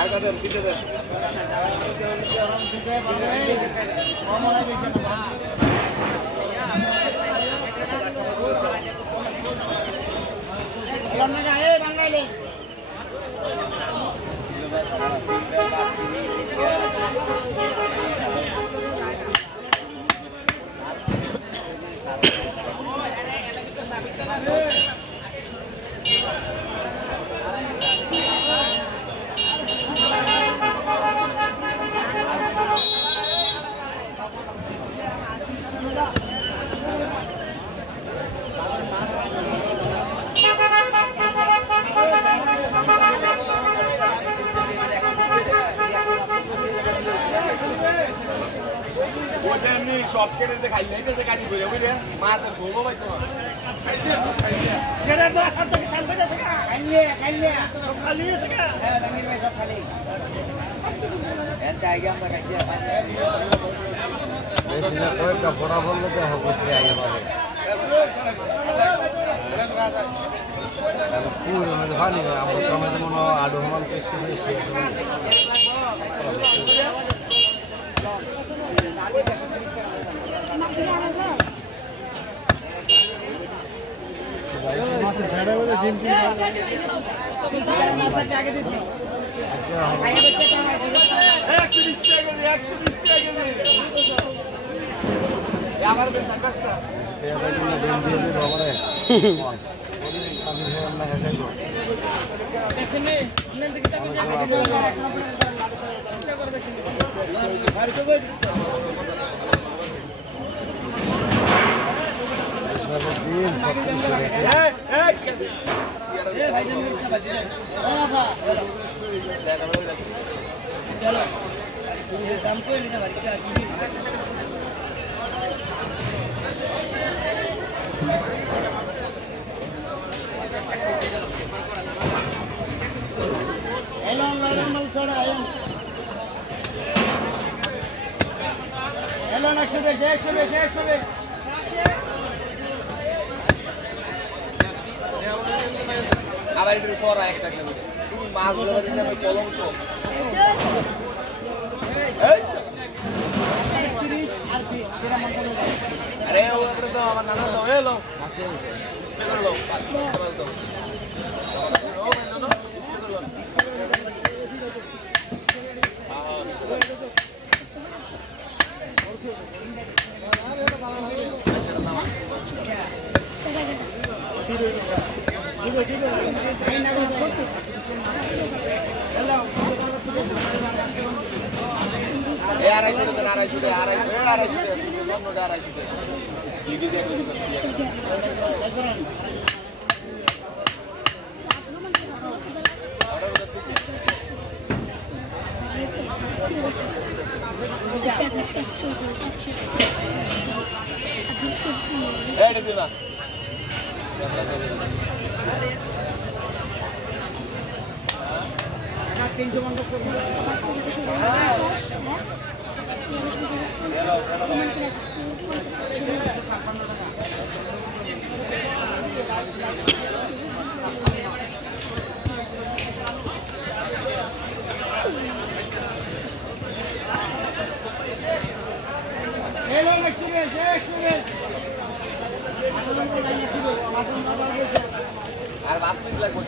আর কত দিতে দেন বাঙালি সব কেটে খাই নাই কাটি করে বুঝলে মাছের ঘুমো পাই তোমার কয়েকটা ফোটা বললে তো হচ্ছে আগে ভালো আমার মনে হয় আলু হমানকে একটু বেশি দাম করে নিতে পারি আবার একটু সরা একটা মাছ কলম তো আরে ওপরে তো আমার নানা তো এলো আর বাস লাগবে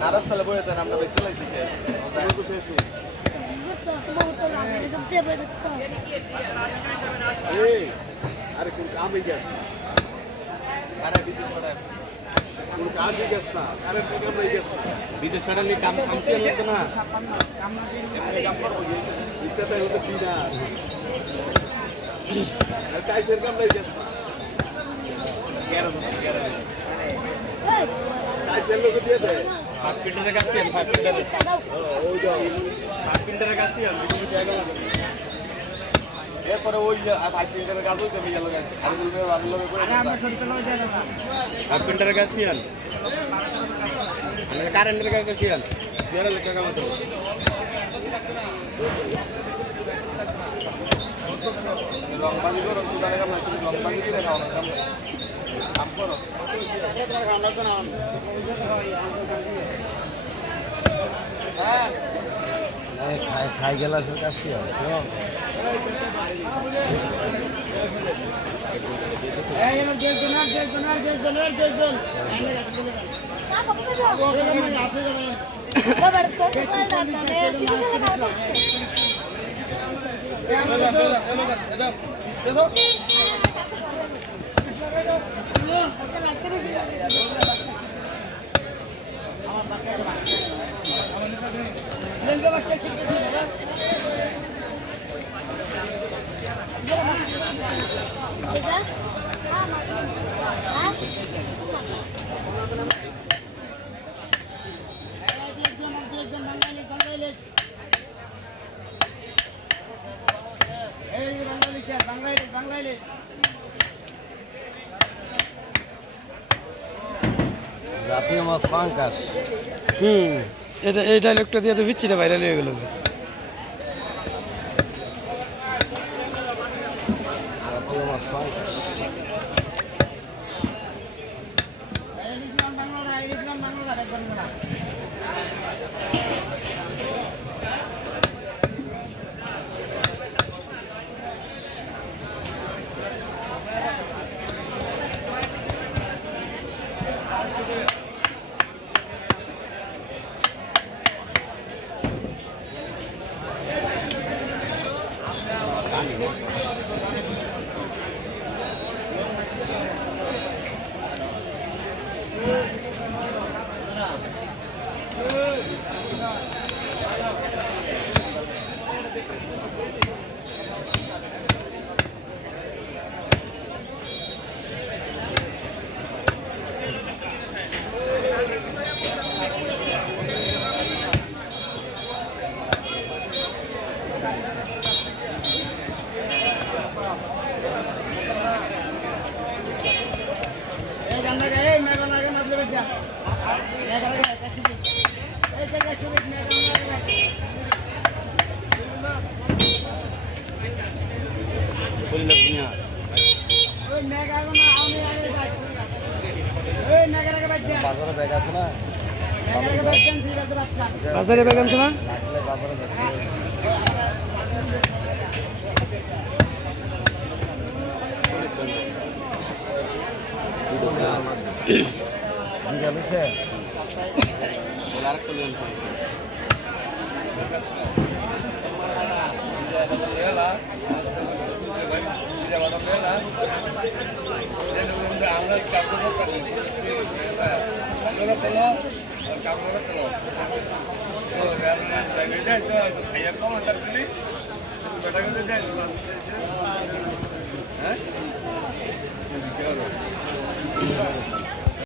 নারাজ ফেলে বলে দেন আমরা বেঁচে লাগছি আরে কোন কাম হয়ে গেছে আরে বিদেশ পাঠায় কোন কাম হয়ে গেছে না আরে কোন কাম হয়ে গেছে বিদেশ পাঠালে কাম কামছে লাগতো না ইত্যাদি হতে দিনা আর কাই সেরকম হয়ে গেছে না কাই সের লোক দিয়েছে 5 মিনিটের কাছে 5 মিনিটের ওই দাও 5 মিনিটের কাছে বিভিন্ন জায়গা এরপরে ওই 5 মিনিটের কাজ হইতে হবে গেল আর বলবে ভালো হবে করে আমরা সরিতে লই যাই না 5 মিনিটের কাছে আন আমরা কারেন্টের কাছে আন 11 লাখ টাকা মতো খাই গেলাসের কাশি আর জাতীয় মাছ পাঙ্কাস। এটা এই ডায়লগটা দিয়ে তো বিচ্ছিটা ভাইরাল হয়ে গেল। জাতীয় মাছ পাঙ্কাস। বাজারে ব্যাগ আছে না? বাজারে ব্যাগ আনছো না? লাগলে বাজারে হ্যাঁ